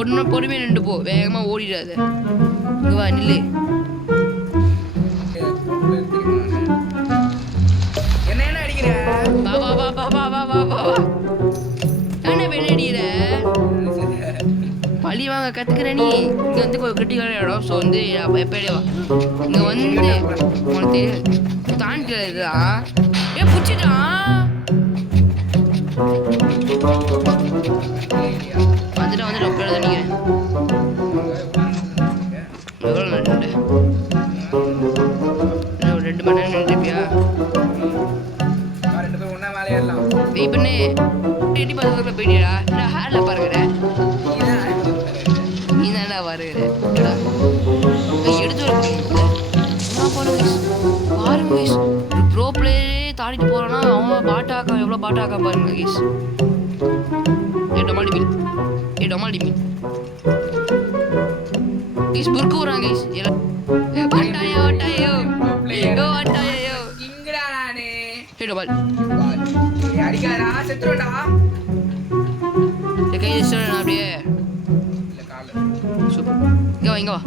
ஒன்று பொறுமையாக நின்று போ, வேகமாக ஓடிடாத. இங்கே வா நில்லு. என்ன அடிக்கிற? வா வா வா வா வா வா வா வா. என்ன பெண் அடிக்கிற? பழி வாங்க கற்றுக்கிற நீ. இங்கே வந்து கிரிட்டிக்கலான இடம். ஸோ வந்து எப்படியே வா. இங்கே வந்து உனக்கு தாண்டி இதுதான். பிடிச்சிட்டான். வந்துட்டு வந்துட்டு ஒப்பேட நினைக்கிறேன். எவ்வளோ நின்று ஒரு 2 மணி நேரம் நின்றுப்பியா? வெயிட் பண்ணு. எட்டி பார்த்து போயிட்டியா? நான் ஹேரில் பாருங்கிற. நீ தானே வருகிற எடுத்து பாருங்க கைஸ். ஒரு ப்ரோ பிளேயரே தாண்டிட்டு போகிறான்னா அவன் பாட்டாக்கா எவ்வளோ பாட்டாக்கா பாருங்க கைஸ். டொமால்டி மீன் டொமால்டி மீன் கைஸ் புருக்கு வராங்க கைஸ். வாட்டாயோ வாட்டாயோ வாட்டாயோ இங்கடா நானே. டொமால் அடிக்காதடா செத்துறடா. கை வச்சுட்டேன் அப்படியே. சூப்பர். இங்கே வா இங்கே வா.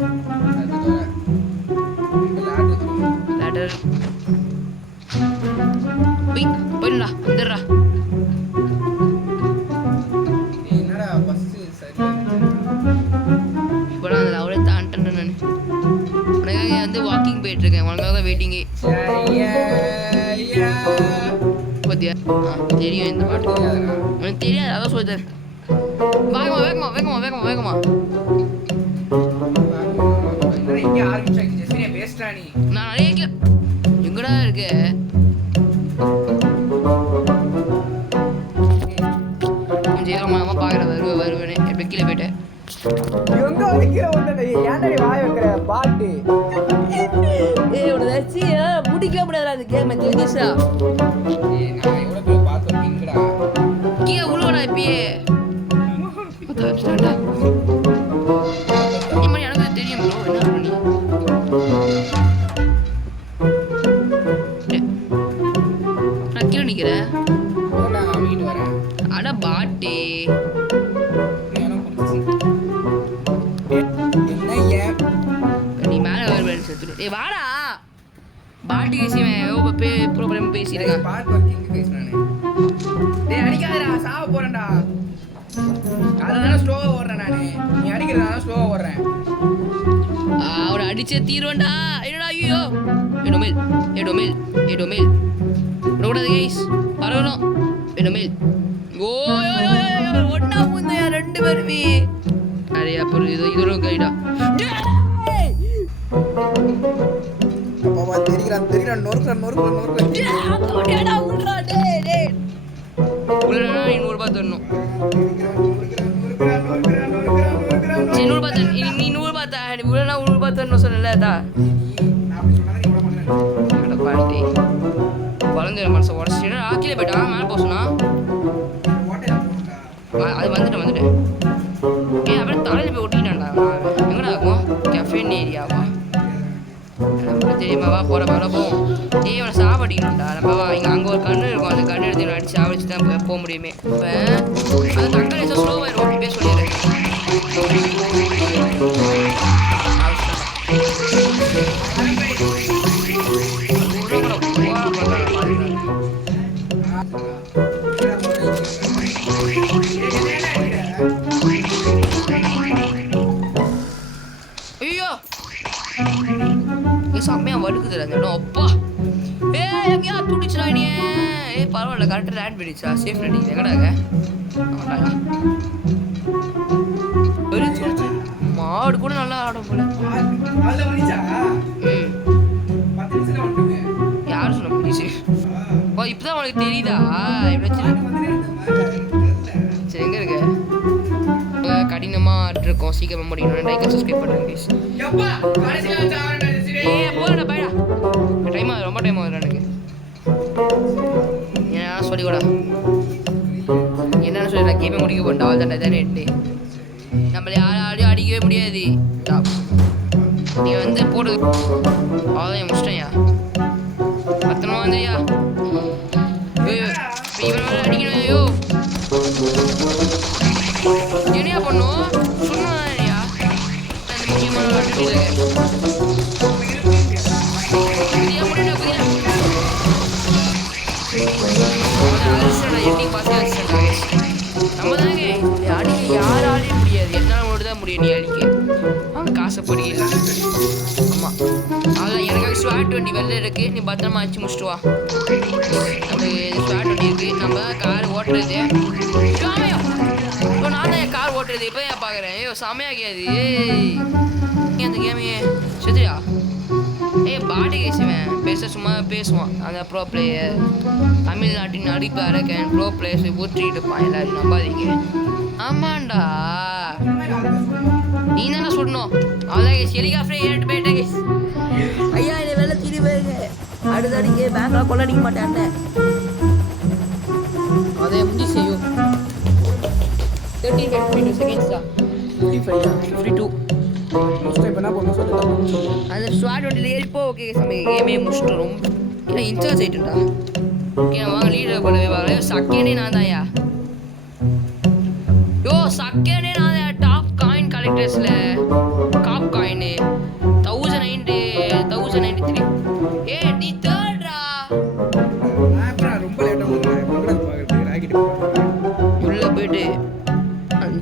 லேடர் போயிடுடா வந்துடுறா. இப்போலாம் அதில் அவ்வளோ தாண்டேன் நான். உனக்காக வந்து வாக்கிங் போயிட்டுருக்கேன். உனக்காக வெயிட்டிங்கு. பார்த்தியா? தெரியும் இந்த பாட்டு. உனக்கு தெரியாது, அதான் சொல்லித்தரேன். வேகமா வேகமா வேகமா வேகமா வேகமா. நான் நிறைய எங்கடா இருக்கு? ஜெயலலிதா பாக்குற வருவேனே எப்படி கீழே போயிட்டேன். முடிக்க முடியாது அந்த கேம். தெரிஞ்சா கீழே உழுவடா இப்பயே. எனக்கு தெரியும் ப்ரோ. என்ன பண்ணி நான் கீழே நிக்கிறேன். அட பாட்டி நீ மேல வருவேன் செத்துரு. ஏய் வாடா பாட்டி கேசிவன் ப்ரோக்ராம் பேசிருக்கேன். அடிக்காதடா சாவ போறேன்டா. அதனால ஸ்லோவா ஓடுறேன் நானு. நீ அடிக்கிறதுனால ஸ்லோவா ஓடுறேன். அவனை அடிச்சே தீர்வேண்டா. என்னடா ஐயோ டொமேல் டொமேல் டொமேல் விடக்கூடாது கைஸ். பரவணும் டொமேல். ஓ ஒன்னா முந்தையா 2 பேருமே. நிறைய அப்புறம் இதோட கைடா. தெரிகிறான் நொறுக்குறான் நொறுக்குறான் நொறுக்குறான். உள்ளனா 100 ரூபாய் தரணும். சரி 100 ரூபாய் தரணும். நீ 100 ரூபாய் தா. உள்ளனா 100 ரூபாய் தரணும் சொன்னல தா. அட பாட்டி வளர்ந்து மனசை உடச்சிட்டு கீழே போயிட்டான். மேலே போக சொன்னா அது வந்துட்டேன். ஏன் அப்படியே தலையில் போய் ஒட்டிக்கிட்டான்டா. எங்கடா இருக்கும்? கெஃபேன் ஏரியாவா? தெரியுமா? வா போகிற மேலே போவோம். ஏய் அவனை சாப்பிடிக்கணும்டா. நம்ம வா இங்கே அங்கே ஒரு கண்ணு இருக்கும். அந்த கண்ணு எடுத்து அடிச்சு சாப்பிடிச்சு தான் போக முடியுமே. இப்போ அது தக்காளி ஸ்லோவாயிரும். இப்படியே சொல்லிடுறேன். ஐயோ செம்மையா வடுக்குது அந்த இடம். அப்பா எங்கேயா துடிச்சுடா நீ. பரவாயில்ல கரெக்டாக லேண்ட் பண்ணிச்சா. Safe landing. எங்கடாங்க மாடு கூட நல்லா ஆடும் போல. யாரும் சொன்ன முடிச்சு. ஓ இப்போதான் உனக்கு தெரியுதா? சரி எங்க இருக்க? கடினமாக இருக்கும். சீக்கிரமாக முடிக்கணும். லைக் சப்ஸ்கிரைப் பண்ணுறேன் ப்ளீஸ். போடா பைடா. டைம் ஆகுது. ரொம்ப டைம் ஆகுது எனக்கு. ஏன்னா சொல்லிக்கூடா என்னென்னு சொல்லி நான் கேமே முடிக்க போட்டேன். அவள் தான் தானே எட்டு. நம்மளை யாரையும் அடிக்கவே முடியாது. நீ வந்து போடுது அவ்வளோதான். என் முடிச்சிட்டேன்யா. பத்திரமா வந்துயா. இவன் வேலை அடிக்கணும். ஐயோ என்ன என்னையா பண்ணும் சொன்னா அந்த முக்கியமான எட்டி பாசே நம்ம தானே அடிக்க யார் ஆடிய முடியாது என்னால் மட்டும் தான் முடியும் நீ அடிக்க அவங்க காசைப்படி இல்லை ஆமாம் அதான் எனக்கு ஸ்வாட் வண்டி வெளில இருக்கு நீ பத்திரமா அடிச்சு முடிச்சுட்டு வா நம்மளுக்கு ஸ்வாட் வண்டி இருக்கு நம்ம தான் கார் ஓட்டுறது சாமையா இப்போ நான் தான் என் கார் ஓட்டுறது இப்போ தான் பார்க்குறேன் ஐயோ செமையாக்கியாது அந்த கேமையே செத்துறியா பாடி கேசுவேன் பேச சும்மா பேசுவான் அந்த ப்ரோ பிளேயர் தமிழ்நாட்டின் அடிப்பாரக்கன் ப்ரோ பிளேயர்ஸ் ஊற்றிட்டு இருப்பான் எல்லாரும் நம்பாதீங்க ஆமாண்டா நீ தானே சொல்லணும் அவ்வளோதான் கேஸ் ஹெலிகாப்டர் ஏறிட்டு போயிட்டேன் கேஸ் ஐயா என்னை வெளில தீடி போயிருங்க அடுத்த அடிக்க பேங்க்ல கொள்ளடிக்க மாட்டேன் அண்ணன் அதை முடிஞ்சு செய்யும் 13 seconds தான் 52 இப்போ என்ன பண்ணணும் சொல்லுங்க அந்த ஸ்வாட் வண்டியில் ஏறிப்போ ஓகே சமையல் கேமே முடிச்சுட்டு ரொம்ப இல்லை இன்சார்ஜ் ஆகிட்டுண்டா ஓகே வாங்க லீடர் பண்ணவே வாங்க செகண்டே நான் தான்யா யோ செகண்டே நான் தான் டாப் காயின் கலெக்டர்ஸில் டாப் காயின் 1093 நீ தேர்ட்ரா ரொம்ப லேட்டாக உள்ளே போயிட்டு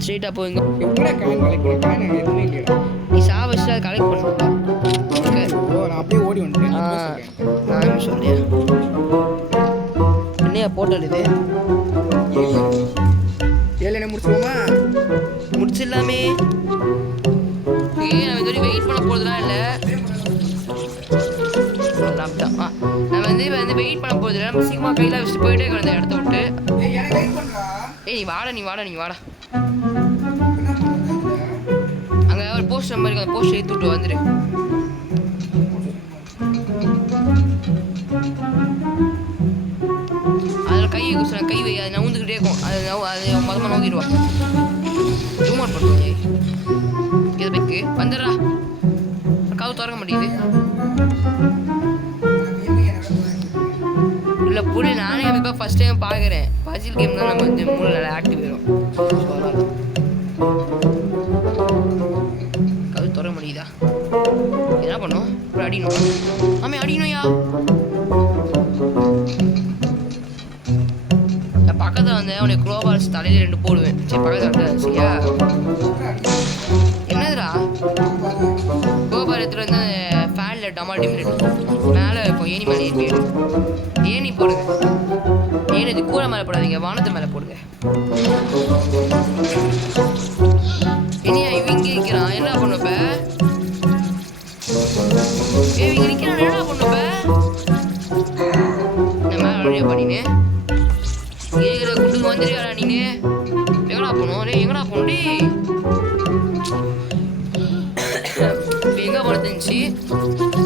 ஸ்ட்ரெயிட்டாக போய்ங்க எப்படி காயின் கலெக்ட் பண்ண காயின் எதுவுமே இல்லையா நீ சாவச்சு அதை கலெக்ட் பண்ணுவேன் ஓகே நான் அப்படியே ஓடி வந்துட்டேன் நான் சொல்லியா என்னையா போட்டல் இது ஏழு முடிச்சுவோமா முடிச்சிடலாமே நம்ம இது வரைக்கும் வெயிட் பண்ண போகிறதுலாம் இல்லை நம்ம வந்து வெயிட் பண்ண போகிறது இல்லை நம்ம சீக்கிரமாக கையில் வச்சுட்டு போயிட்டே இருக்கிற இடத்த விட்டு நீ வாடா அங்கே ஒரு போஸ்ட் நம்பர் இருக்கு அந்த போஸ்ட் எடுத்து விட்டு வந்துடு அதில் கை வை அது நவுந்துக்கிட்டே இருக்கும் அது மொதமாக நோக்கிடுவான் ரிமோட் பண்ணுவோம் இதை பைக்கு வந்துடுறா கவு திறக்க மாட்டேங்குது இல்லை புரியல நானே இப்போ ஃபஸ்ட் டைம் பார்க்குறேன் பசில் கேம் தான் நம்ம வந்து மூணு நல்லா ஆக்டிவ் ஆயிடும் கவு திறக்க முடியுதா என்ன பண்ணும் இப்போ அடிக்கணும் அடிக்கணும்யா பக்கத்தில் வந்து அவனுக்கு குளோபால்ஸ் தலையில் 2 போடுவேன் சரி பக்கத்தில் வந்து சரியா என்னதுடா குளோபால் எடுத்துகிட்டு வந்து ஃபேனில் டமால் டிமிட் மேலே இப்போ ஏனி மேலே ஏனி போடுங்க ஏனி கூரை மேலே போடாதீங்க வானத்து மேலே போடுங்க இனியா இவங்க இருக்கிறான் என்ன பண்ணுப்ப இவங்க நிற்கிறான் என்ன பண்ணுப்ப இந்த மேலே அழியா பண்ணினு ஏகிற குண்டுக்கு வந்துடுறியாடா நீனு எங்கடா போகணும் எங்கடா போகணும்டி எங்கே படுத்துச்சு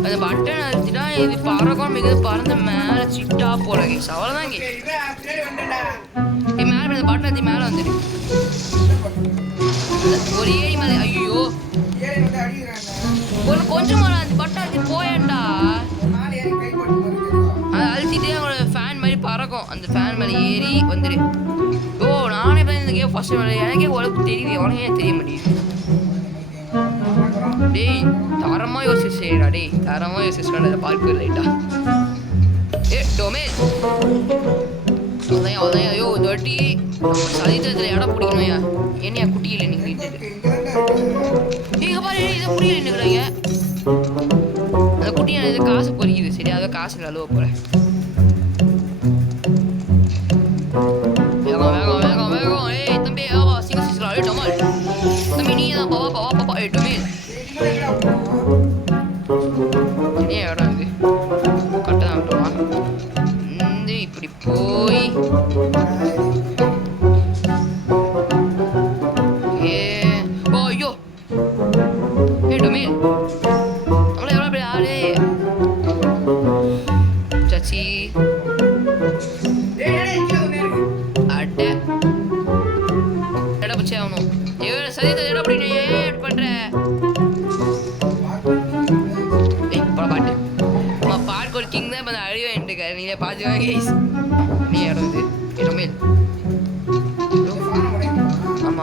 அந்த பட்டன் அழுத்திட்டா இது பறக்கும் மிகுது பறந்து மேலே சிட்டா போகிற கேஸ் அவ்வளோதான் மேலே அந்த பட்டன் அழுத்தி மேலே வந்துடு ஒரு ஏரி மேலே ஐயோ கொஞ்சம் மேலே அந்த பட்டன் அழுத்தி போயேன்டா அதை அழுத்திட்டே அவங்களோட ஃபேன் மாதிரி பறக்கும் அந்த ஃபேன் மேலே ஏறி வந்துடு ஓ நானே இப்போ இந்த கேம் ஃபஸ்ட்டு மேலே எனக்கே உனக்கு தெரியுது உனக்கே தெரிய மாட்டேங்குது டேய் தரமாக யோசிச்சுடா தரமாக யோசிச்சுடா பார்க்க லைட்டா டொமேல் அதான் ஐயோ இந்த வாட்டி சதித்திரத்தில் இடம் பிடிக்கணும்யா என்னையா குட்டியில் நின்றுட்டு நீங்கள் பாரு இதை புரியல நின்றுக்கிறாங்க அந்த குட்டியை இது காசு பொறிக்குது சரி அதை காசு அழுவ போகிறேன் வேகம் ஏய் தம்பி சிங்க சிஸ்டர் டொமால் தம்பி நீ தான் பாப்பா டொமேல் என்ன இடம் இது கரெக்டாக தான் விட்டுருவா இப்படி போய் ஐயோ டொமேல் நம்மள எவ்வளோ பெரிய ஆளு சச்சி அட்டை இடம் பிடிச்சே ஆகணும் சரி இடம் அப்படி ஏன் பண்ற பாட்டு பாட்டு ஒரு கிங் தான் இப்போ அழிவா என்ட்டுக்காரு நீங்களே பார்த்துவாங்க நீ இடம் இது டொமேல்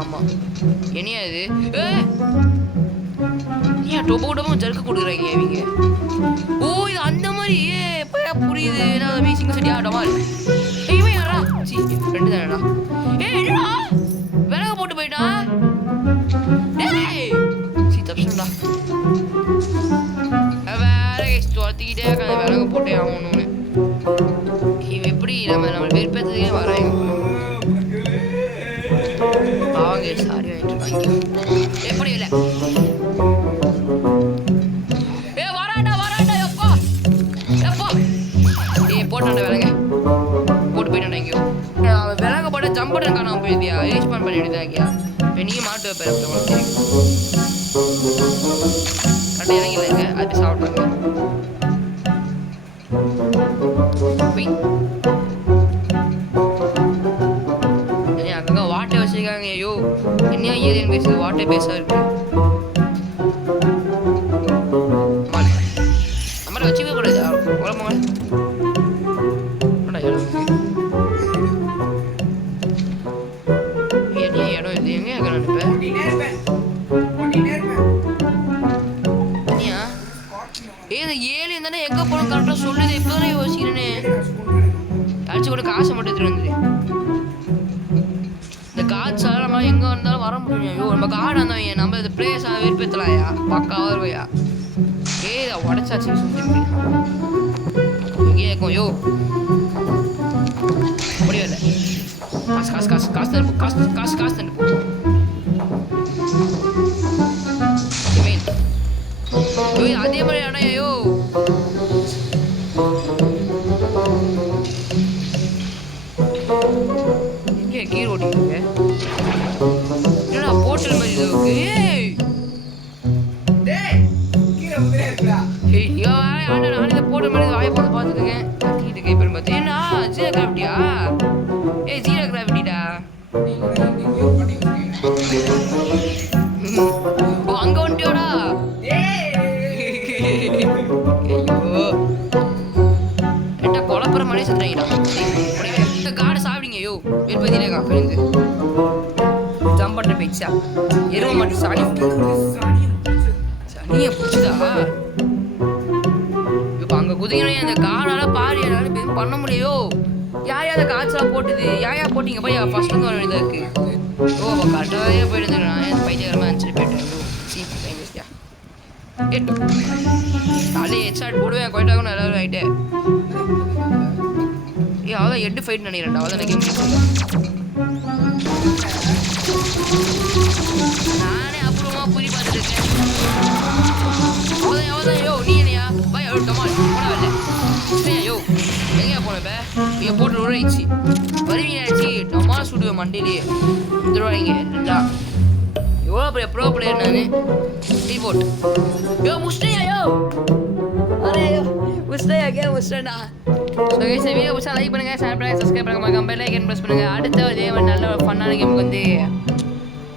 ஆமாம் என்னையா இது ஏன் டொப்போ ஜருக்கு கொடுக்குறாங்க இவங்க ஓ இது அந்த மாதிரி எப்பயா புரியுது நான் வீசிங்க சரியா டமால் இவன் யாரா சி ஃப்ரெண்டு தானடா என்னடா விறகு போட்டு போயிட்டான் சி தப்புடா வேற துரத்திக்கிட்டே இருக்காங்க விறகு போட்டே ஆகணும்னு இவன் எப்படி நம்ம வெறுப்பேற்றதுக்கே வராங்க அவங்க சாரி வாங்கிட்டு இருக்காங்க எப்படி இல்லை வராண்டா எப்பா போட்டாண்டா விலங்க போட்டு போயிட்டாண்டா எங்கேயோ அவன் விலங்க போட்ட ஜம்ப் பட்டன் காணாம போயிருந்தியா ரீஸ்பான் பண்ணிட்டு இருக்கியா இப்போ நீ மாட்டு வைப்பேன் கரெக்டாக இறங்கிடலங்க அது சாப்பிட்டாங்க அங்கங்க வாட்டை வச்சிருக்காங்க ஐயோ என்னையா ஏரியன் பேசுது வாட்டை பேசா இருக்கு நம்மள வச்சுக்க கூடாது உடம்பு என்ன இடம் இது எங்க நினைப்பேன் ஏது ஏலியன் தானே எங்க போகணும் கரெக்டாக சொல்லுது இப்போதானே யோசிக்கிறேனே அடிச்சு கூட காசை மட்டும் எடுத்துட்டு வந்துரு இந்த காட்சால நம்ம எங்க இருந்தாலும் வர முடியும் ஐயோ நம்ம காடு வந்தவங்க நம்ம இந்த பிளேஸாக விருப்பத்தலாயா பக்காவா இருவையா இதை உடச்சாச்சு எங்கேயே இருக்கும் ஐயோ முடியல காசு காசு காசு காசு தருப்போம் காசு காசு காசு தருப்போம் அதே மாதிரி இடம் ஐயோ எங்கே கீரை ஓட்டிங்க என்னடா போட்டல் மாதிரி இருக்கு நாளைக்கு போட்ட மாதிரி வாயை பார்த்து பார்த்துருக்கேன் கத்திக்கிட்டு கை பெரும் பார்த்து ஏன்னா ஜீரோ கிராஃப்டியா ஜீரோ கிராஃப்டிடா ஓ அங்க வந்துட்டியோடா ஐயோ என்கிட்ட குழப்பற மாதிரி சொல்றீங்கடா காடை சாப்பிடுங்க ஐயோ விருப்பத்திலே காப்பிருந்து ஜம்ப் பண்ணுற போயிடுச்சா எருவ மட்டும் சாணி சனியை பிடிச்சதா இப்போ அங்கே குதிக்கணும் அந்த காடால பாரு என்னால எதுவும் பண்ண முடியோ யார் அந்த காய்ச்சலாம் போட்டுது யாயா போட்டிங்க போய் ஃபர்ஸ்ட் வந்து வர வேண்டியதாக இருக்கு ஓ கரெக்டாக போயிட்டு நான் பைத்தியகரமாக அனுப்பிச்சிட்டு போயிட்டேன் சீப் டைம் வேஸ்டியா காலையில் ஹெட்ஷாட் போடுவேன் கொயிட்டாகணும் எல்லாரும் ஆகிட்டே அதான் எட்டு ஃபைட் நினைக்கிறேன்டா அதான் கேம் நானே அப்புறமா புரி பார்த்துட்டு இருக்கேன் அவதான் யோ நீ என்னையா பை கமால் போனா இல்லை சரியா யோ எங்கேயா போனப்ப இங்கே போட்டு உழைச்சி வருவீங்க ஆச்சு நம்மளா சுடுவேன் மண்டிலேயே வந்துடுவாங்க ரெண்டா எவ்வளோ பெரிய ப்ரோ பிளேயர் நான் டீ போட்டு யோ முஸ்டியா யோ அரே யோ முஸ்டியா கே முஸ்டா ஸோ கைஸ் வீடியோ பிடிச்சா லைக் பண்ணுங்கள் ஷேர் பண்ணுங்கள் சப்ஸ்கிரைப் பண்ணுங்கள் கம்பெனி லைக் ப்ரெஸ் பண்ணுங்கள் அடுத்த இதே ஒரு நல்ல ஒரு ஃபன்னான கேமுக்கு வந்து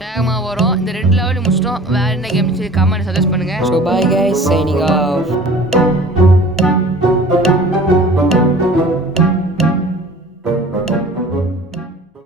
வேகமாக வரும் இந்த 2 லெவல் முடிச்சிட்டோம் வேறு என்ன கேம் கமெண்ட் சஜஸ்ட் பண்ணுங்கள் so bye guys signing off